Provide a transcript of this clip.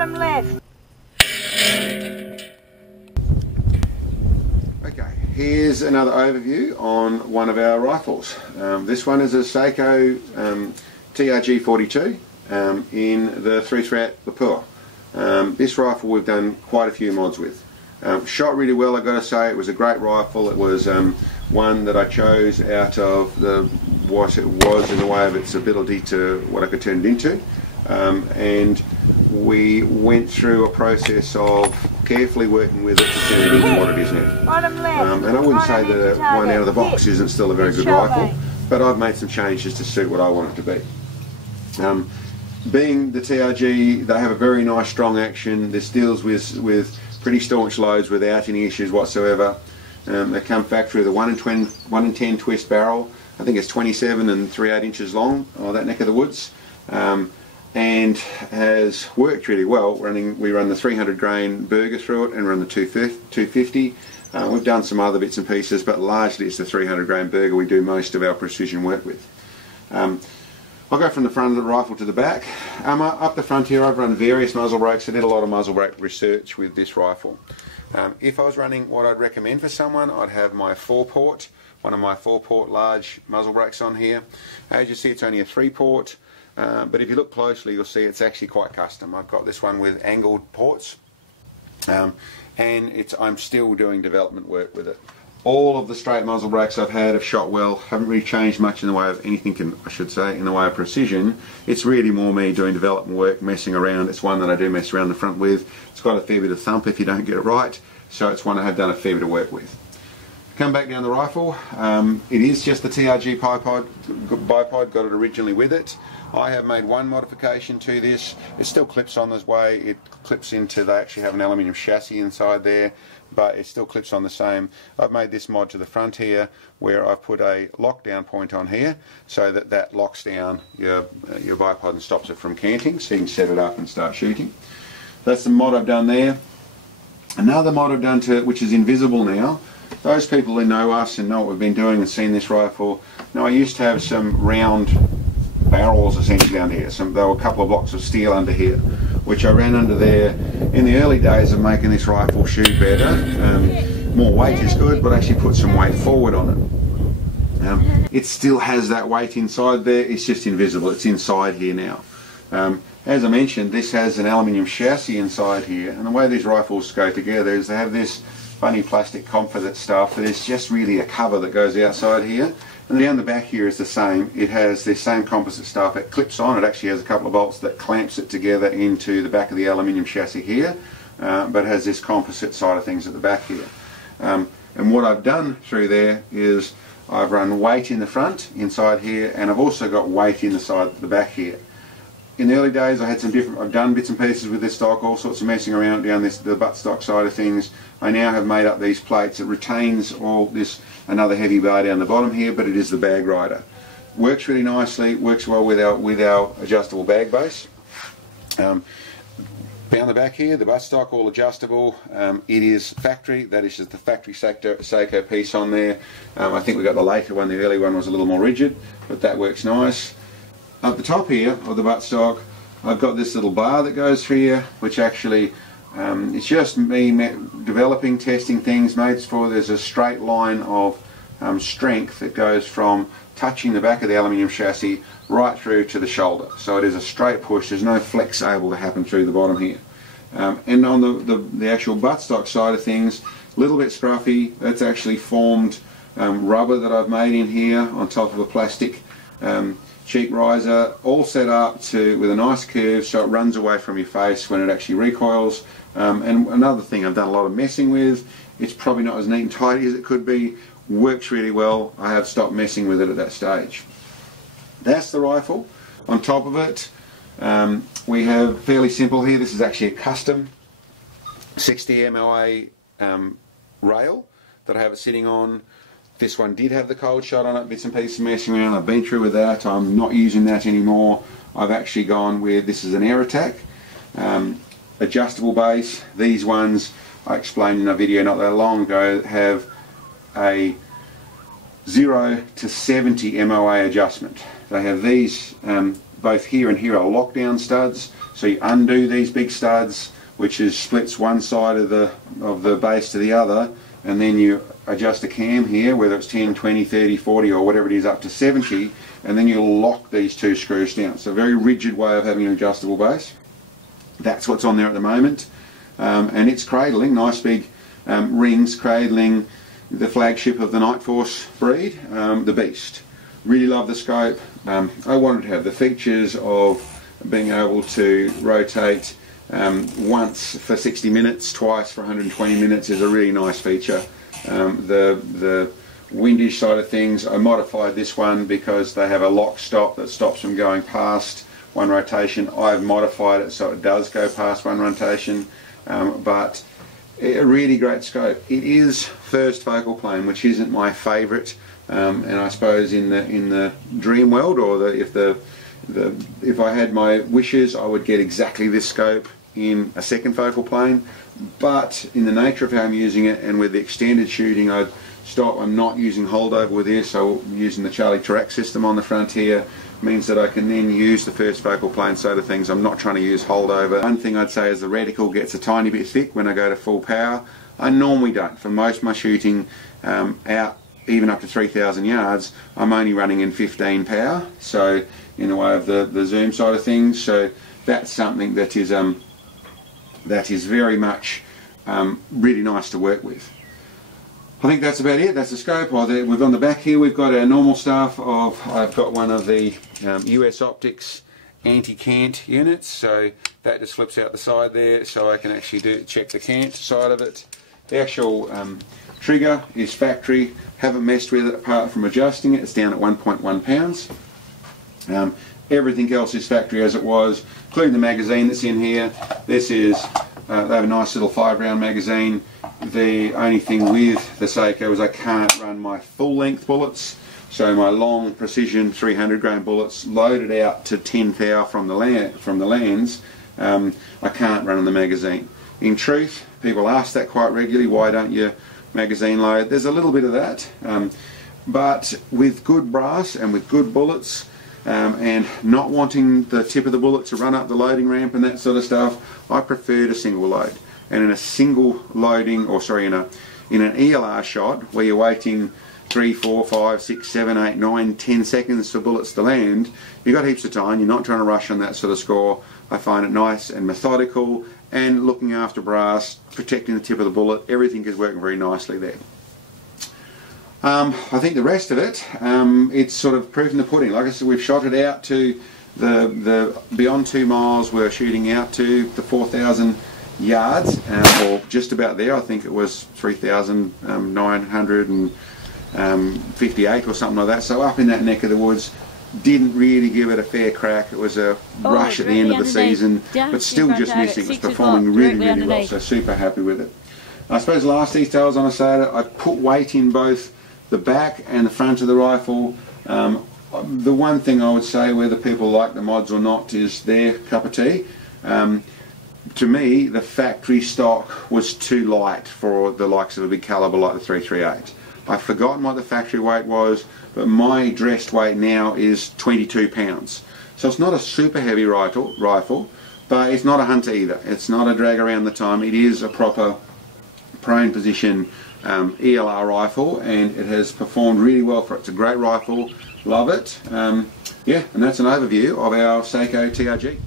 bottom left. Okay, here's another overview on one of our rifles. This one is a Sako TRG 42 in the 3-threat Lapua. This rifle we've done quite a few mods with. Shot really well, I've got to say. It was a great rifle. It was one that I chose out of what it was in the way of its ability to what I could turn it into. And we went through a process of carefully working with it to turn it into what it is now. Bottom left. And I wouldn't say that one out of the box isn't still a very good rifle, but I've made some changes to suit what I want it to be. Being the TRG, they have a very nice strong action. This deals with pretty staunch loads without any issues whatsoever. They come factory with a 1 in 10 twist barrel. I think it's 27 3/8 inches long, that neck of the woods. And has worked really well. We run the 300 grain burger through it and run the 250. We've done some other bits and pieces, but largely it's the 300 grain burger we do most of our precision work with. I'll go from the front of the rifle to the back. Up the front here I've run various muzzle brakes. I did a lot of muzzle brake research with this rifle. If I was running what I'd recommend for someone, I'd have my 4-port, one of my 4-port large muzzle brakes on here. As you see, it's only a 3-port. But if you look closely, you'll see it's actually quite custom. I've got this one with angled ports, and I'm still doing development work with it. All of the straight muzzle brakes I've had have shot well, haven't really changed much in the way of anything, I should say, in the way of precision. It's really more me doing development work, messing around. It's one that I do mess around the front with. It's got a fair bit of thump if you don't get it right, so it's one I have done a fair bit of work with. Come back down the rifle, it is just the TRG bipod, got it originally with it. I have made one modification to this. It still clips on this way. It clips into, they actually have an aluminium chassis inside there, but it still clips on the same. I've made this mod to the front here where I've put a lockdown point on here so that locks down your bipod and stops it from canting, so you can set it up and start shooting. That's the mod I've done there. Another mod I've done to it, which is invisible now. Those people who know us and know what we've been doing and seen this rifle, now I used to have some round barrels essentially under here. There were a couple of blocks of steel under here, which I ran under there in the early days of making this rifle shoot better. More weight is good, but actually put some weight forward on it. It still has that weight inside there, it's just invisible, it's inside here now. As I mentioned, this has an aluminium chassis inside here, and the way these rifles go together is they have this funny plastic composite stuff that is just really a cover that goes outside here. And down the back here is the same. It has this same composite stuff. It clips on. It actually has a couple of bolts that clamps it together into the back of the aluminium chassis here, but has this composite side of things at the back here. And what I've done through there is I've run weight in the front inside here, and I've also got weight in the back here. In the early days, I've done bits and pieces with this stock, all sorts of messing around down the buttstock side of things. I now have made up these plates. It retains all this, another heavy bar down the bottom here, but it is the bag rider. Works really nicely, works well with our adjustable bag base. Down the back here, the buttstock, all adjustable. It is factory, that is just the factory Sako piece on there. I think we got the later one, the early one was a little more rigid, but that works nice. Up the top here of the buttstock, I've got this little bar that goes through here, which actually it's just me developing, testing things. There's a straight line of strength that goes from touching the back of the aluminium chassis right through to the shoulder. So it is a straight push. There's no flex able to happen through the bottom here. And on the actual buttstock side of things, a little bit scruffy. That's actually formed rubber that I've made in here on top of a plastic cheek riser, all set up with a nice curve so it runs away from your face when it actually recoils. And another thing I've done a lot of messing with, it's probably not as neat and tidy as it could be, works really well. I have stopped messing with it at that stage. That's the rifle. On top of it, we have fairly simple here. This is actually a custom 60 MOA rail that I have it sitting on. This one did have the cold shot on it, bits and pieces messing around. I've been through with that. I'm not using that anymore. I've actually gone with, this is an ERA-TAC, adjustable base. These ones, I explained in a video not that long ago, have a 0 to 70 MOA adjustment. They have these both here and here are lockdown studs, so you undo these big studs, which is splits one side of the base to the other, and then you adjust the cam here, whether it's 10, 20, 30, 40 or whatever it is, up to 70, and then you lock these two screws down. So a very rigid way of having an adjustable base. That's what's on there at the moment, and it's cradling, nice big rings cradling the flagship of the NightForce breed, the Beast. Really love the scope. I wanted to have the features of being able to rotate once for 60 minutes, twice for 120 minutes is a really nice feature. The windage side of things, I modified this one because they have a lock stop that stops from going past one rotation. I've modified it so it does go past one rotation, but a really great scope. It is first focal plane, which isn't my favourite, and I suppose in the dream world, or if I had my wishes, I would get exactly this scope in a second focal plane. But in the nature of how I'm using it, and with the extended shooting, I'm not using holdover with this, so I'm using the Charlie Track system on the front here, means that I can then use the first focal plane side of things. I'm not trying to use holdover. One thing I'd say is the reticle gets a tiny bit thick when I go to full power. I normally don't. For most of my shooting out even up to 3,000 yards, I'm only running in 15 power, so in the way of the zoom side of things. So that's something that is very much really nice to work with. I think that's about it. That's the scope. We've on the back here, we've got our normal stuff of, I've got one of the US Optics anti-cant units, so that just flips out the side there, so I can actually check the cant side of it. The actual trigger is factory, haven't messed with it apart from adjusting it. It's down at 1.1 pounds. Everything else is factory as it was, including the magazine that's in here. This is, they have a nice little 5-round magazine. The only thing with the Sako is I can't run my full length bullets, so my long precision 300 grain bullets loaded out to 10 thou from the lands, I can't run on the magazine. In truth, people ask that quite regularly, why don't you magazine load? There's a little bit of that, but with good brass and with good bullets, and not wanting the tip of the bullet to run up the loading ramp and that sort of stuff, I prefer to single load. And in a single loading, or sorry, in an ELR shot where you're waiting 3, 4, 5, 6, 7, 8, 9, 10 seconds for bullets to land, you've got heaps of time, you're not trying to rush on that sort of score. I find it nice and methodical, and looking after brass, protecting the tip of the bullet, everything is working very nicely there. I think the rest of it, it's sort of proof in the pudding. Like I said, we've shot it out to the beyond 2 miles, we're shooting out to the 4,000 yards, or just about there. I think it was 3,958 or something like that, so up in that neck of the woods. Didn't really give it a fair crack. It was a rush at the end of the season, but still just missing. It was performing really, really well, so super happy with it. I suppose the last details on a Sako, I put weight in both the back and the front of the rifle. The one thing I would say, whether people like the mods or not is their cup of tea. To me, the factory stock was too light for the likes of a big calibre like the 338. I've forgotten what the factory weight was, but my dressed weight now is 22 pounds. So it's not a super heavy rifle, but it's not a hunter either. It's not a drag around the time. It is a proper prone position ELR rifle, and it has performed really well for it. It's a great rifle, love it. Yeah, and that's an overview of our Sako TRG.